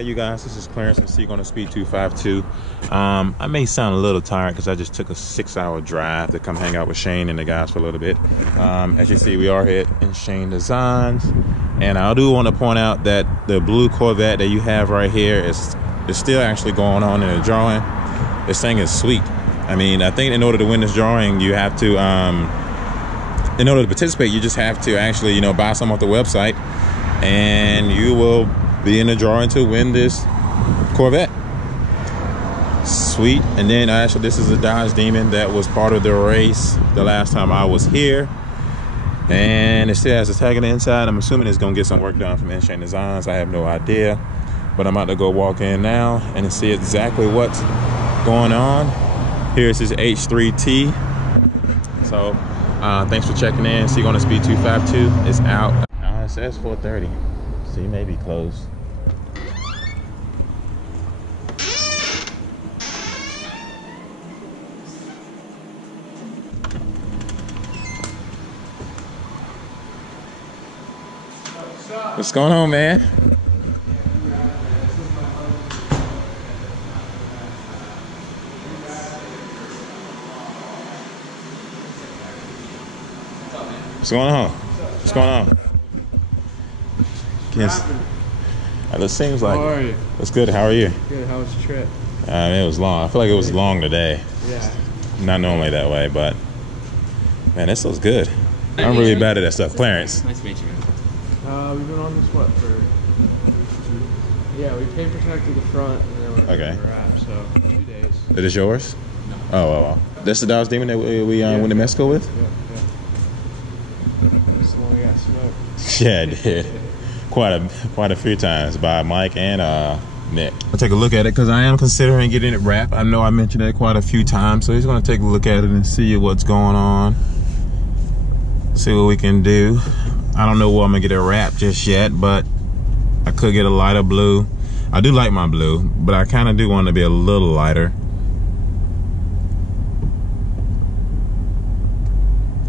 Hey you guys, this is Clarence from Seek on the Speed 252. I may sound a little tired because I just took a 6-hour drive to come hang out with Shane and the guys for a little bit. As you see, we are here in Shane Designs, and I do want to point out that the blue Corvette that you have right here is still actually going on in the drawing. This thing is sweet. I mean, I think in order to win this drawing, you have to, in order to participate, you just have to actually, buy some off the website, and you will be in the drawing to win this Corvette. Sweet. And then actually this is a Dodge Demon that was part of the race the last time I was here, and it still has a tag on the inside. I'm assuming it's gonna get some work done from Shane Designs. I have no idea, but I'm about to go walk in now and see exactly what's going on. Here's his H3T. So thanks for checking in. See you on the Speed 252. It's out. It says 4:30. So you may be closed. What's going on, man? What's going on? What's going on? It seems like. How are you? It's good. How are you? Good. How was your trip? It was long. I feel like it was long today. Yeah. Not normally that way, but man, this looks good. I'm really bad at that stuff. Clarence. Nice to meet you. We've been on this for? Yeah, we paint protected the front, and then we're wrap, so 2 days. Is this yours? No. Oh, wow. That's the Dodge Demon that we went to Mexico with? Yeah. It's the one we got smoked. Yeah, it did. Quite a few times by Mike and Nick. I'll take a look at it because I am considering getting it wrapped. I know I mentioned that quite a few times, so he's going to take a look at it and see what's going on. See what we can do. I don't know where I'm going to get it wrapped just yet, but I could get a lighter blue. I do like my blue, but I kind of do want to be a little lighter.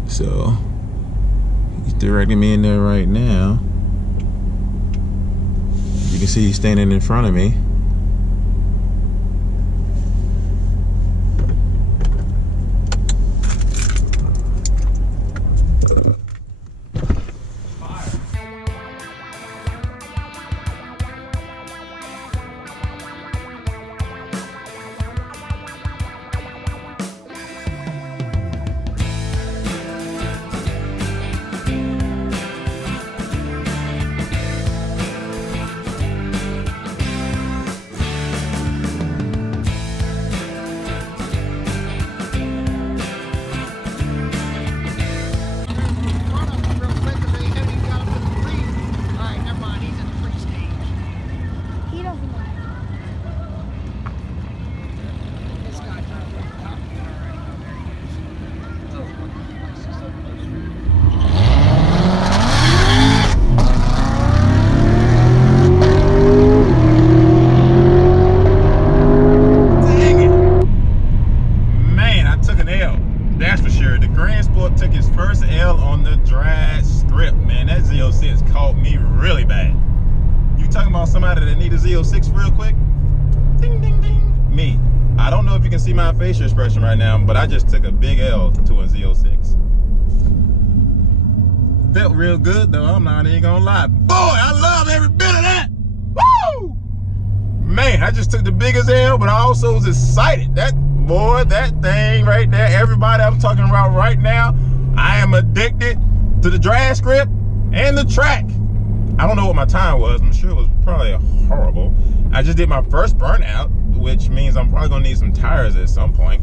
So he's directing me in there right now. You can see he's standing in front of me. Somebody that need a Z06 real quick. Ding, ding, ding. Me. I don't know if you can see my facial expression right now, but I just took a big L to a Z06. Felt real good though, I'm not even gonna lie. Boy, I love every bit of that. Woo! Man, I just took the biggest L, but I also was excited. That thing right there, everybody I'm talking about right now, I am addicted to the drag script and the track. I don't know what my time was. I'm sure it was probably horrible. I just did my first burnout, which means I'm probably gonna need some tires at some point.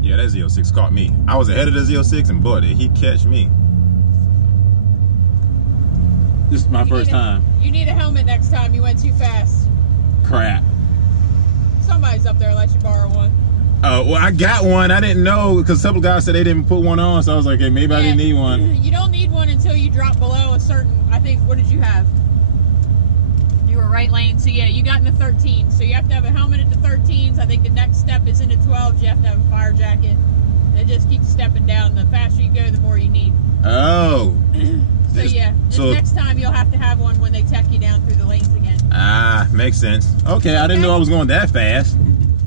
Yeah, that Z06 caught me. I was ahead of the Z06 and boy, did he catch me. This is my first time. You need a helmet next time you went too fast. Crap. Somebody's up there let you borrow one. Well, I got one. I didn't know because some guys said they didn't put one on, so I was like, hey, maybe I didn't need one. You don't need one until you drop below a certain, I think, what did you have? You were right lane, so yeah, you got into 13. So you have to have a helmet at the 13s. I think the next step is into 12s. You have to have a fire jacket. It just keeps stepping down. The faster you go, the more you need. Oh. So yeah, next time you'll have to have one when they tech you down through the lanes again. Ah, makes sense. Okay, I didn't know I was going that fast.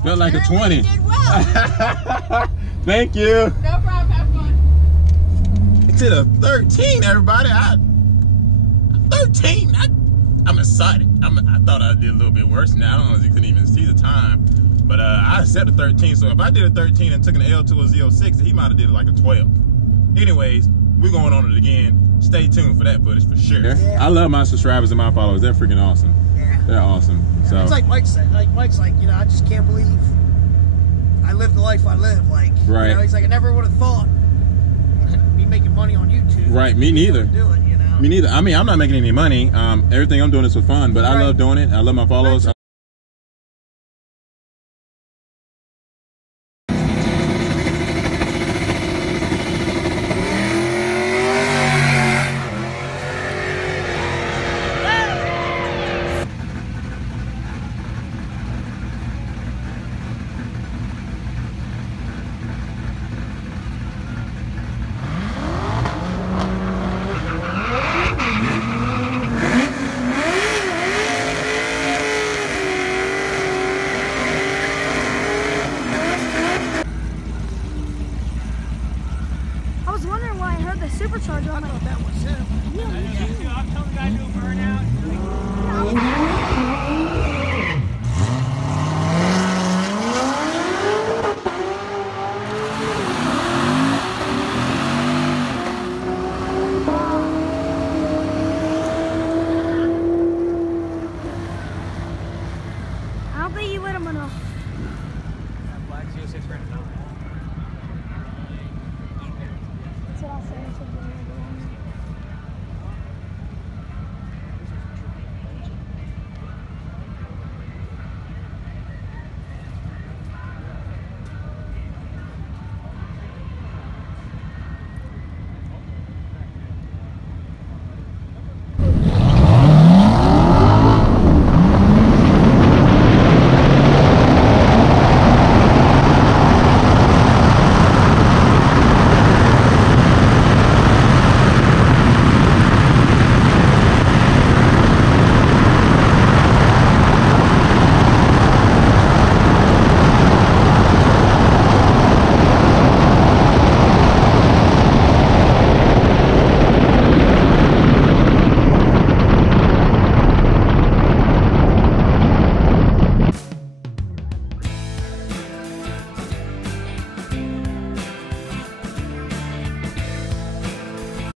Felt like a 20. You did well. Thank you. No problem. Have fun. To the 13, everybody. 13. I'm excited. I thought I did a little bit worse. Now I don't know if you couldn't even see the time, but I set a 13. So if I did a 13 and took an L to a Z06, he might have did it like a 12. Anyways, we're going on it again. Stay tuned for that footage for sure. Yeah. I love my subscribers and my followers. They're freaking awesome. Yeah. They're awesome. Yeah, so it's like Mike said. Like Mike's like, you know, I just can't believe I live the life I live. Like, right. You know, he's like, I never would have thought I'd be making money on YouTube. Right. Me neither. Do it, you know? Me neither. I mean, I'm not making any money. Everything I'm doing is for fun, but right. I love doing it. I love my followers. Right. I was wondering why I heard the supercharger on my... I thought that was him. Yeah, I'm telling the guy to burn out.